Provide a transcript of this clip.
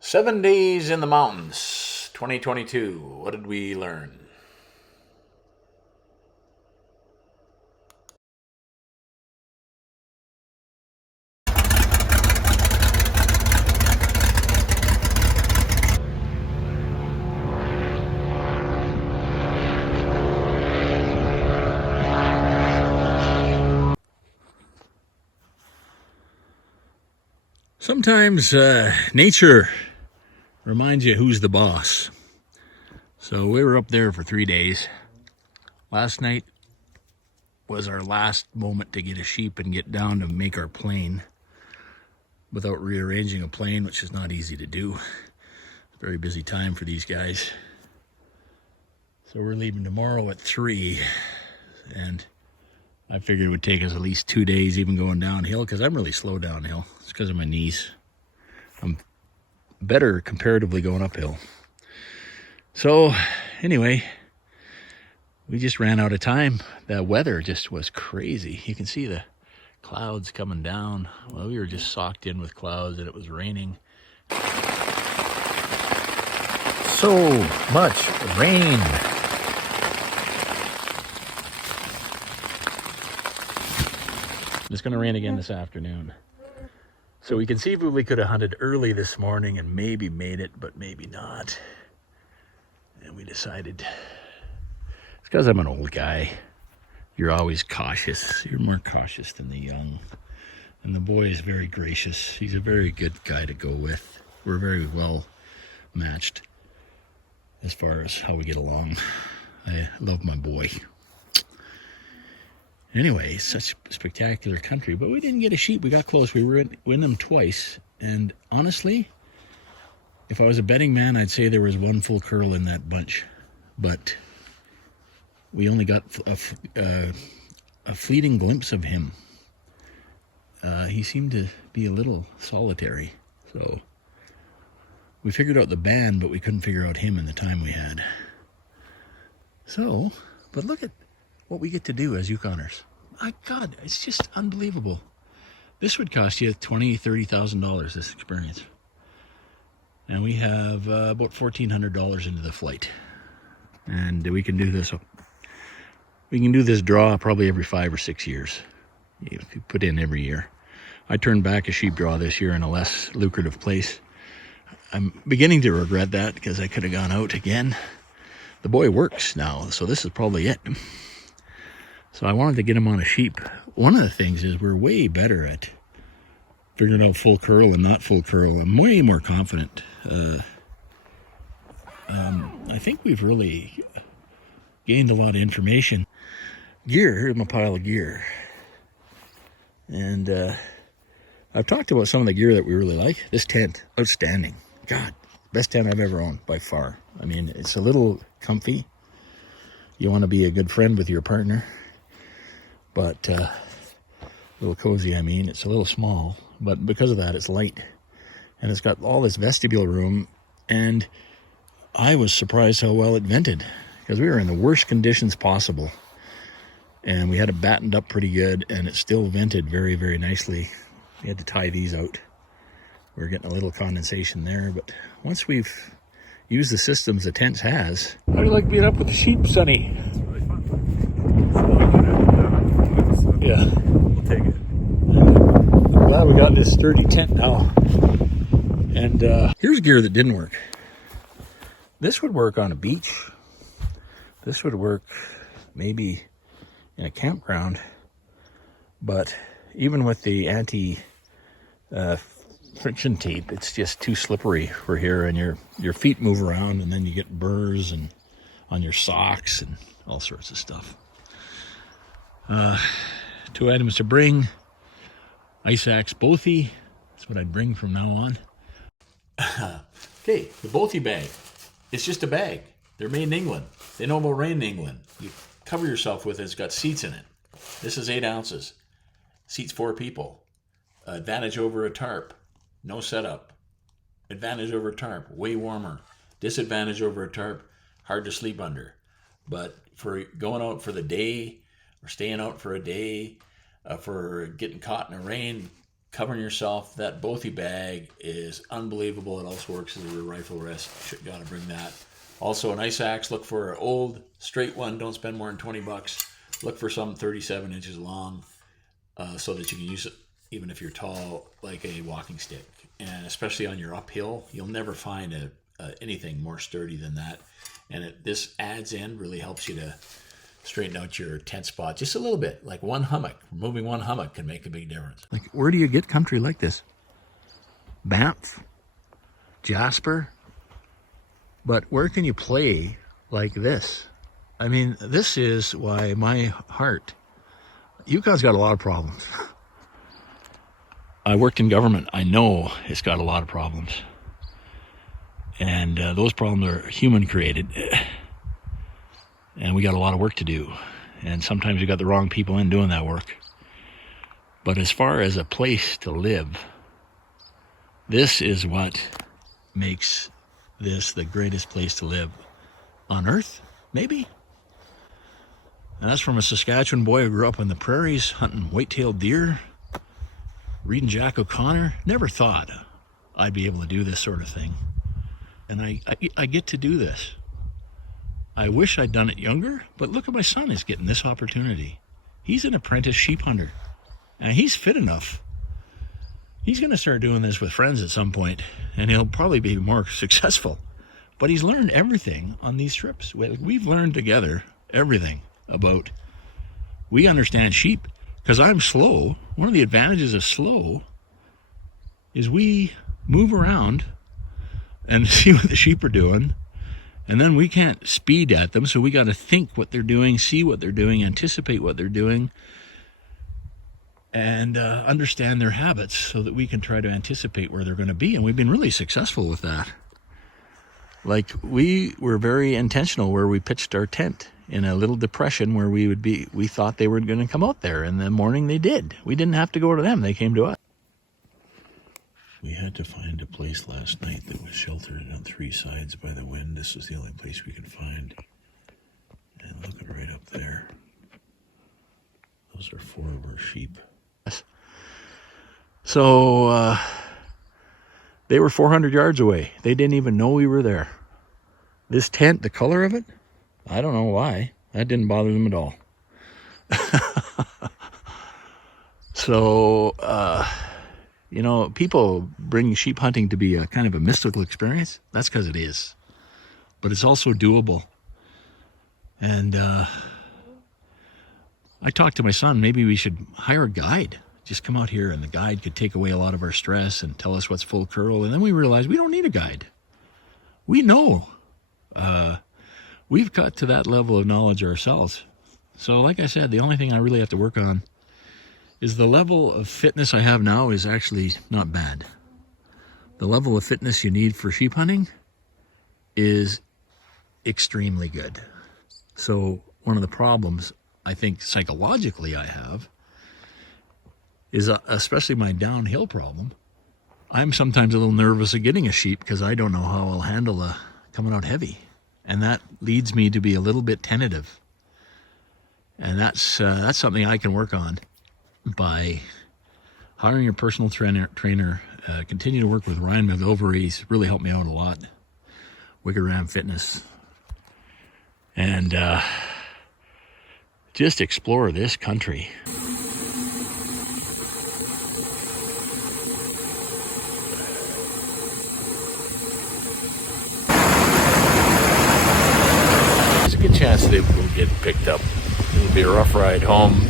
7 days in the mountains, 2022. What did we learn? Sometimes nature reminds you who's the boss. So we were up there for 3 days. Last night was our last moment to get a sheep and get down to make our plane without rearranging a plane, which is not easy to do. It's a very busy time for these guys. So we're leaving tomorrow at 3, and I figured it would take us at least 2 days even going downhill, because I'm really slow downhill. It's because of my knees. I'm better comparatively going uphill. So anyway, we just ran out of time. The weather just was crazy. You can see the clouds coming down. Well, we were just socked in with clouds and it was raining. So much rain. It's going to rain again this afternoon. So we conceivably could have hunted early this morning and maybe made it, but maybe not. And we decided, it's because I'm an old guy. You're always cautious. You're more cautious than the young. And the boy is very gracious. He's a very good guy to go with. We're very well matched as far as how we get along. I love my boy. Anyway, such a spectacular country, but we didn't get a sheep. We got close. We were in them twice. And honestly, if I was a betting man, I'd say there was one full curl in that bunch. But we only got a fleeting glimpse of him. He seemed to be a little solitary. So we figured out the band, but we couldn't figure out him in the time we had. So, but look at what we get to do as Yukoners. My God, it's just unbelievable. This would cost you $20,000, $30,000, this experience. And we have about $1,400 into the flight. And we can do this. We can do this draw probably every 5 or 6 years. If you put in every year. I turned back a sheep draw this year in a less lucrative place. I'm beginning to regret that because I could have gone out again. The boy works now, so this is probably it. So I wanted to get him on a sheep. One of the things is we're way better at figuring out full curl and not full curl. I'm way more confident. I think we've really gained a lot of information. Gear, here's my pile of gear. And I've talked about some of the gear that we really like. This tent, outstanding. God, best tent I've ever owned by far. I mean, it's a little comfy. You want to be a good friend with your partner. But a little cozy, I mean. It's a little small, but because of that, it's light. And it's got all this vestibule room, and I was surprised how well it vented, because we were in the worst conditions possible. And we had it battened up pretty good, and it still vented very, very nicely. We had to tie these out. We were getting a little condensation there, but once we've used the systems the tent has... How do you like being up with the sheep, Sonny? Yeah, we'll take it. I'm glad we got this sturdy tent now. And here's gear that didn't work. This would work on a beach. This would work maybe in a campground. But even with the anti-friction tape, it's just too slippery for here. And your feet move around, and then you get burrs and on your socks and all sorts of stuff. 2 items to bring. Ice axe Bothy. That's what I'd bring from now on. Okay, the Bothy bag. It's just a bag. They're made in England. They know about rain in England. You cover yourself with it. It's got seats in it. This is 8 ounces. Seats 4 people. Advantage over a tarp. No setup. Advantage over a tarp. Way warmer. Disadvantage over a tarp. Hard to sleep under. But for going out for the day, or staying out for a day, for getting caught in the rain, covering yourself. That Bothy bag is unbelievable. It also works as a rifle rest. Got to bring that. Also, an ice axe. Look for an old straight one. Don't spend more than $20. Look for some 37 inches long, so that you can use it even if you're tall, like a walking stick. And especially on your uphill, you'll never find anything more sturdy than that. And this adds in, really helps you to straighten out your tent spot just a little bit. Like one hummock, removing one hummock can make a big difference. Like, where do you get country like this? Banff, Jasper, but where can you play like this? I mean, this is why my heart, Yukon's got a lot of problems. I worked in government. I know it's got a lot of problems. And those problems are human created. And we got a lot of work to do. And sometimes we got the wrong people in doing that work. But as far as a place to live, this is what makes this the greatest place to live on earth, maybe. And that's from a Saskatchewan boy who grew up in the prairies hunting white-tailed deer, reading Jack O'Connor. Never thought I'd be able to do this sort of thing. And I get to do this. I wish I'd done it younger, but look at my son is getting this opportunity. He's an apprentice sheep hunter. And he's fit enough. He's going to start doing this with friends at some point, and he'll probably be more successful. But he's learned everything on these trips. We've learned together everything about, we understand sheep. Because I'm slow. One of the advantages of slow is we move around and see what the sheep are doing. And then we can't speed at them, so we got to think what they're doing, see what they're doing, anticipate what they're doing, and understand their habits so that we can try to anticipate where they're going to be. And we've been really successful with that. Like, we were very intentional where we pitched our tent in a little depression where we thought they were going to come out there. In the morning they did. We didn't have to go to them. They came to us. We had to find a place last night that was sheltered on 3 sides by the wind. This was the only place we could find. And look at right up there. Those are 4 of our sheep. So they were 400 yards away. They didn't even know we were there. This tent, the color of it, I don't know why. That didn't bother them at all. So, you know, people bring sheep hunting to be a kind of a mystical experience. That's because it is. But it's also doable. And I talked to my son, maybe we should hire a guide. Just come out here and the guide could take away a lot of our stress and tell us what's full curl. And then we realized we don't need a guide. We know. We've got to that level of knowledge ourselves. So like I said, the only thing I really have to work on is the level of fitness I have now is actually not bad. The level of fitness you need for sheep hunting is extremely good. So one of the problems I think psychologically I have is especially my downhill problem. I'm sometimes a little nervous of getting a sheep because I don't know how I'll handle coming out heavy. And that leads me to be a little bit tentative. And that's something I can work on by hiring a personal trainer, continue to work with Ryan McGilvery. He's really helped me out a lot. Wicked Ram Fitness. And just explore this country. There's a good chance they will get picked up. It'll be a rough ride home.